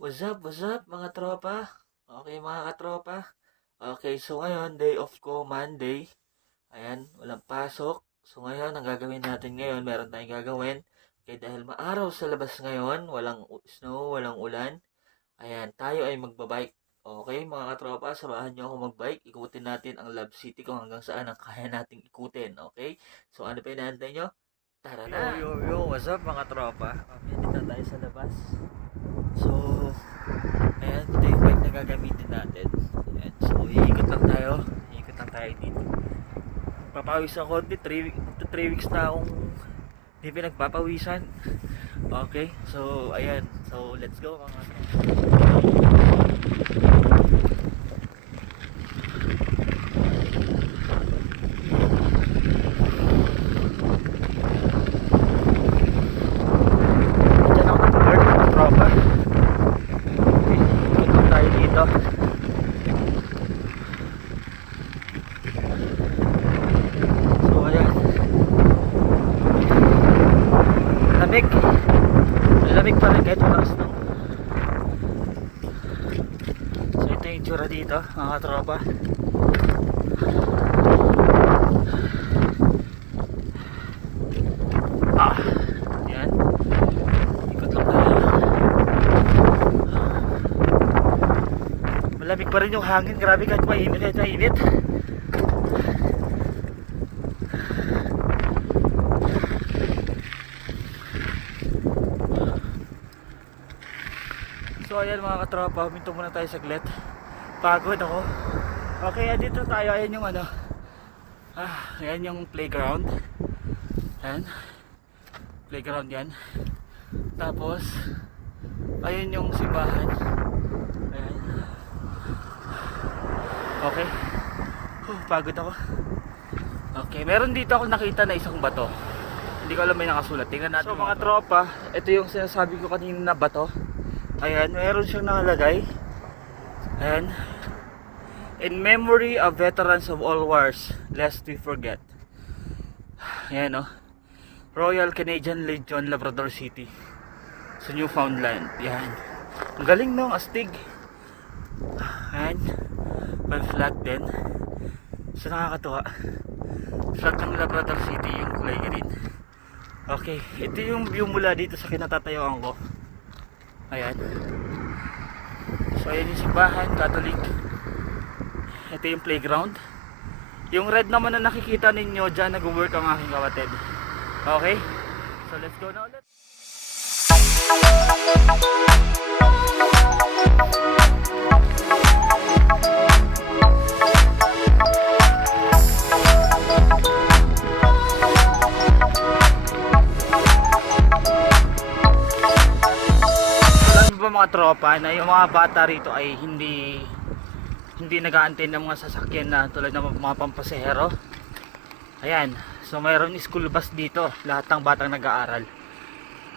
What's up mga tropa? Okay mga katropa? Okay, so ngayon, day off ko, Monday. Ayan, walang pasok. So ngayon, ang gagawin natin ngayon, meron tayong gagawin. Okay, dahil maaraw sa labas ngayon, walang snow, walang ulan. Ayan, tayo ay magbabike. Okay, mga katropa, samahan nyo ako magbike. Ikutin natin ang Love City kung hanggang saan ang kaya nating ikutin. Okay? So ano pa inaantay nyo? Tara na! Yo, what's up mga tropa? Okay, dito tayo sa labas. So, ayan, ito yung bike na gagamitin natin. Ayan, so, iikot lang tayo. Iikot lang tayo dito. Papawis ako, 3 weeks na akong hindi pinagpapawisan. Okay, so, ayan. So, let's go mga Diyan ako nag-park ng tropa. Okay, ikot lang tayo dito. So, ayan. Lamig. Lamig pa rin kahit walang snow. So, ito yung itsura dito, mga tropa. Yan. Ikot lang tayo. Malamig pa rin yung hangin. Grabe kahit mainit, kahit mainit. So ayan mga katropa, huminto muna tayo saglit. Pagod ako. Okay, dito tayo. Ayan yung ano. Ayan yung playground. Ayan. Playground yan. Tapos ayun yung simbahan. Ayan. Okay. Pagod ako. Okay, meron dito ako nakita na isang bato. Hindi ko alam may nakasulat. Tingnan natin. So mga tropa, ito yung sinasabi ko kanina na bato. Ayan, meron siyang nakalagay. Ayan. In memory of veterans of all wars, lest we forget. Ayan o. Royal Canadian Legion, Labrador City. Sa Newfoundland. Ayan. Ang galing no, astig. Ayan. May flag din. So nakakatuwa. Flag ng Labrador City, yung kulay green. Okay, ito yung view mula dito sa kinatatayuan ko. Ayan. So ayan yung simbahan, Catholic. Ito yung playground. Yung red naman na nakikita ninyo, dyan nag-work ang aking kapatid. Okay? So let's go na ulit. Mga tropa na yung mga bata rito ay hindi nag-aantay ng mga sasakyan na tulad ng mga pampasahero. Ayan, so mayroon school bus dito, lahat ng batang nag-aaral.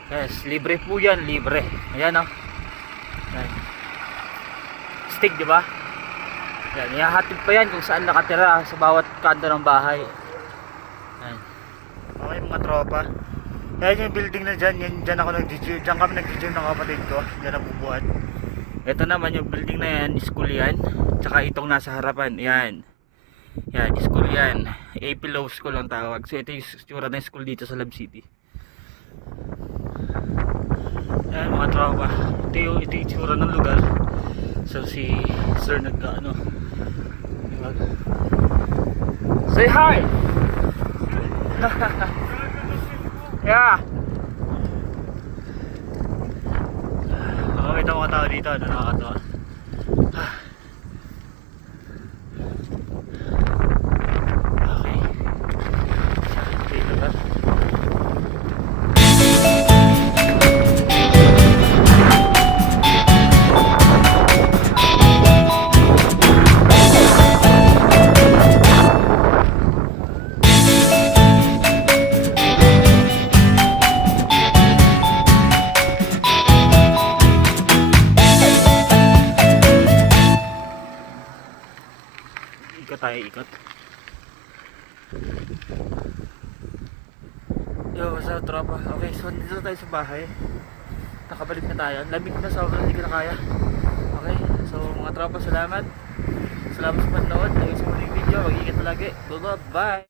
Yes, libre po yan, libre. Ayan o. Ayan. Stick, di ba? Ayan, ihahatid pa yan kung saan nakatira sa bawat kanto ng bahay. Ayan. Okay mga tropa, ayan yung building na dyan, dyan ako nag-gym, dyan kami nag-gym ng kapatid ko, dyan nabubuhat. Ito naman yung building na yan, school yan, tsaka itong nasa harapan, yan. Yan, school yan, AP Law School ang tawag. So ito yung tsura ng school dito sa Love City. Yan mga tropa, ito yung tsura ng lugar. So si sir nagka-ano, say hi! Yeah. Ito mga tao dito, ano nakakatawa. Okay. Dito ba? Tayo ikot. Yo, what's up tropa? Okay, so dito tayo sa bahay. nakabalik na tayo. Ang lamig na sobrang, hindi ko na kaya. Okay, so mga tropa, salamat sa panonood. Hanggang sa muling video, mag-ingat palagi. Bye-bye.